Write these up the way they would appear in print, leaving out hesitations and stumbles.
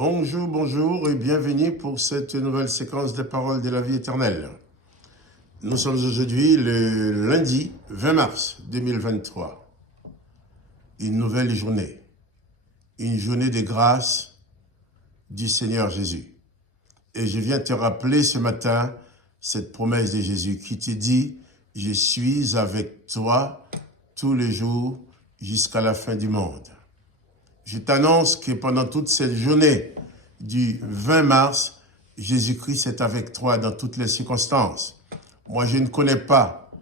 Bonjour, bonjour et bienvenue pour cette nouvelle séquence des paroles de la vie éternelle. Nous sommes aujourd'hui le lundi 20 mars 2023. Une nouvelle journée. Une journée de grâce du Seigneur Jésus. Et je viens te rappeler ce matin cette promesse de Jésus qui te dit « Je suis avec toi tous les jours jusqu'à la fin du monde ». Je t'annonce que pendant toute cette journée du 20 mars, Jésus-Christ est avec toi dans toutes les circonstances. Moi, je ne connais pas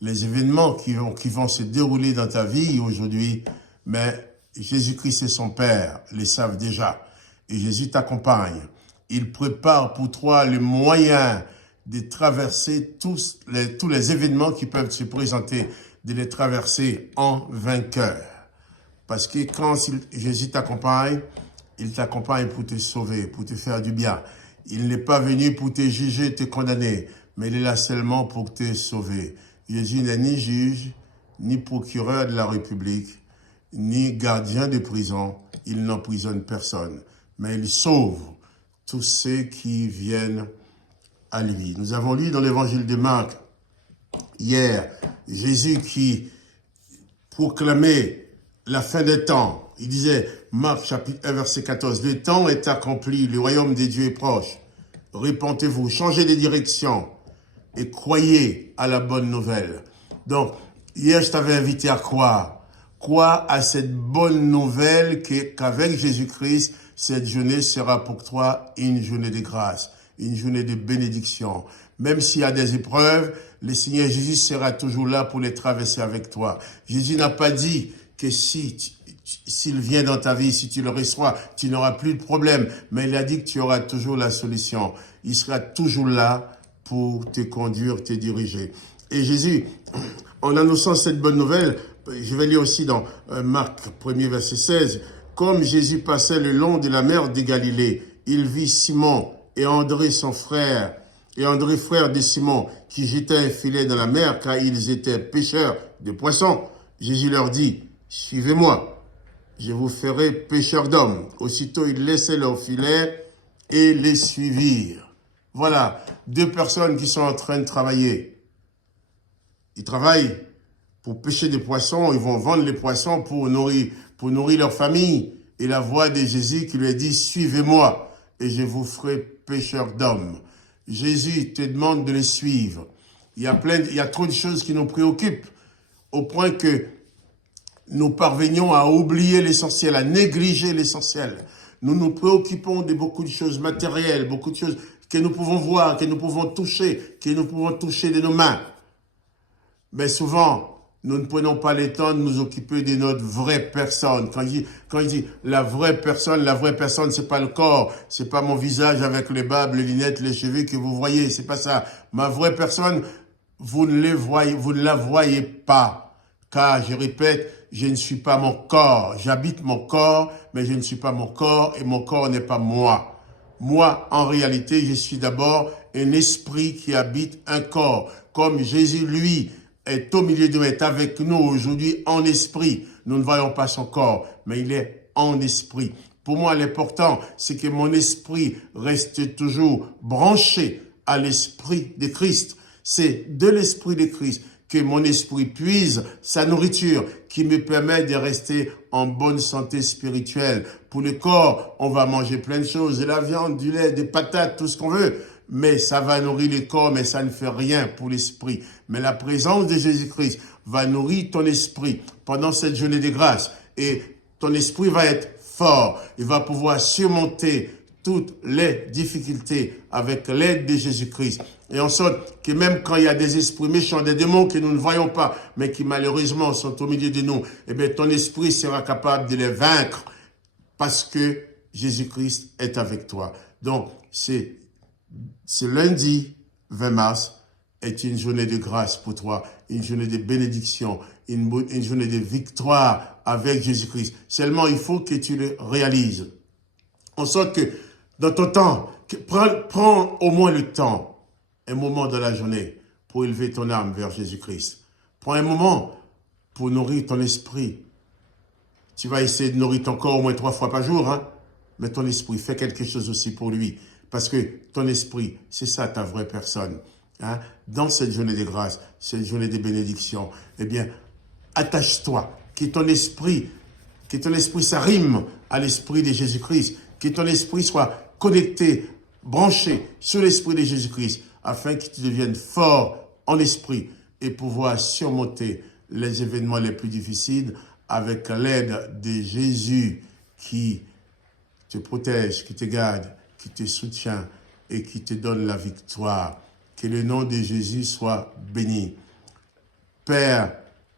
les événements qui vont se dérouler dans ta vie aujourd'hui, mais Jésus-Christ et son Père les savent déjà. Et Jésus t'accompagne. Il prépare pour toi le moyen de traverser tous les événements qui peuvent se présenter, de les traverser en vainqueur. Parce que quand Jésus t'accompagne, il t'accompagne pour te sauver, pour te faire du bien. Il n'est pas venu pour te juger, te condamner, mais il est là seulement pour te sauver. Jésus n'est ni juge, ni procureur de la République, ni gardien de prison. Il n'emprisonne personne, mais il sauve tous ceux qui viennent à lui. Nous avons lu dans l'évangile de Marc, hier, Jésus qui proclamait la fin des temps. Il disait, Marc chapitre 1 verset 14, « Le temps est accompli, le royaume des dieux est proche. Repentez-vous, changez de direction et croyez à la bonne nouvelle. » Donc, hier, je t'avais invité à croire. Croire à cette bonne nouvelle qu'avec Jésus-Christ, cette journée sera pour toi une journée de grâce, une journée de bénédiction. Même s'il y a des épreuves, le Seigneur Jésus sera toujours là pour les traverser avec toi. Jésus n'a pas dit que s'il vient dans ta vie, si tu le reçois, tu n'auras plus de problème. Mais il a dit que tu auras toujours la solution. Il sera toujours là pour te conduire, te diriger. Et Jésus, en annonçant cette bonne nouvelle, je vais lire aussi dans Marc 1er verset 16, « Comme Jésus passait le long de la mer de Galilée, il vit Simon et André son frère, et André frère de Simon, qui jetaient un filet dans la mer, car ils étaient pêcheurs de poissons. Jésus leur dit, « Suivez-moi, je vous ferai pêcheurs d'hommes. » Aussitôt, ils laissaient leur filet et les suivirent. Voilà, deux personnes qui sont en train de travailler. Ils travaillent pour pêcher des poissons, ils vont vendre les poissons pour nourrir leur famille. Et la voix de Jésus qui lui dit, « Suivez-moi et je vous ferai pêcheurs d'hommes. » Jésus te demande de les suivre. Il y a trop de choses qui nous préoccupent au point que nous parvenions à oublier l'essentiel, à négliger l'essentiel. Nous nous préoccupons de beaucoup de choses matérielles, beaucoup de choses que nous pouvons voir, que nous pouvons toucher de nos mains. Mais souvent, nous ne prenons pas le temps de nous occuper de notre vraie personne. Quand il dit la vraie personne, c'est pas le corps, c'est pas mon visage avec les barbes, les lunettes, les cheveux que vous voyez, c'est pas ça. Ma vraie personne, vous ne la voyez pas. Car, je répète, je ne suis pas mon corps. J'habite mon corps, mais je ne suis pas mon corps et mon corps n'est pas moi. Moi, en réalité, je suis d'abord un esprit qui habite un corps. Comme Jésus, lui, est au milieu de nous, est avec nous aujourd'hui en esprit. Nous ne voyons pas son corps, mais il est en esprit. Pour moi, l'important, c'est que mon esprit reste toujours branché à l'esprit de Christ. C'est de l'esprit de Christ que mon esprit puise sa nourriture, qui me permet de rester en bonne santé spirituelle. Pour le corps, on va manger plein de choses, de la viande, du lait, des patates, tout ce qu'on veut. Mais ça va nourrir le corps, mais ça ne fait rien pour l'esprit. Mais la présence de Jésus-Christ va nourrir ton esprit pendant cette journée de grâce. Et ton esprit va être fort. Il va pouvoir surmonter toutes les difficultés avec l'aide de Jésus-Christ. Et en sorte que même quand il y a des esprits méchants, des démons que nous ne voyons pas, mais qui malheureusement sont au milieu de nous, eh bien ton esprit sera capable de les vaincre parce que Jésus-Christ est avec toi. Donc, ce lundi 20 mars est une journée de grâce pour toi, une journée de bénédiction, une journée de victoire avec Jésus-Christ. Seulement, il faut que tu le réalises. En sorte que dans ton temps, prends au moins le temps, un moment de la journée pour élever ton âme vers Jésus-Christ. Prends un moment pour nourrir ton esprit. Tu vas essayer de nourrir ton corps au moins 3 fois par jour, hein? mais ton esprit, fais quelque chose aussi pour lui. Parce que ton esprit, c'est ça ta vraie personne. Hein? Dans cette journée de grâce, cette journée de bénédiction, eh bien, attache-toi, que ton esprit s'arrime à l'esprit de Jésus-Christ, que ton esprit soit connecté, branché sur l'esprit de Jésus-Christ, afin que tu deviennes fort en esprit et pouvoir surmonter les événements les plus difficiles avec l'aide de Jésus qui te protège, qui te garde, qui te soutient et qui te donne la victoire. Que le nom de Jésus soit béni. Père,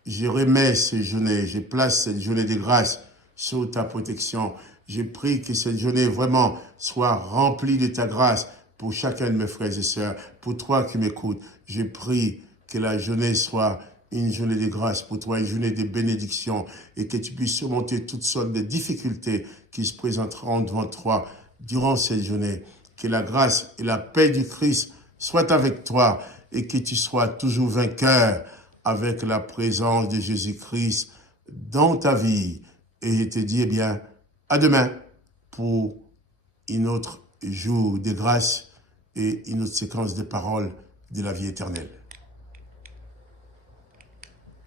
je remets ces journées, je place cette journée de grâce sous ta protection. Je prie que cette journée vraiment soit remplie de ta grâce pour chacun de mes frères et sœurs, pour toi qui m'écoutes. Je prie que la journée soit une journée de grâce pour toi, une journée de bénédiction et que tu puisses surmonter toutes sortes de difficultés qui se présenteront devant toi durant cette journée. Que la grâce et la paix du Christ soient avec toi et que tu sois toujours vainqueur avec la présence de Jésus-Christ dans ta vie. Et je te dis, eh bien, à demain pour une autre jour de grâce et une autre séquence de paroles de la vie éternelle.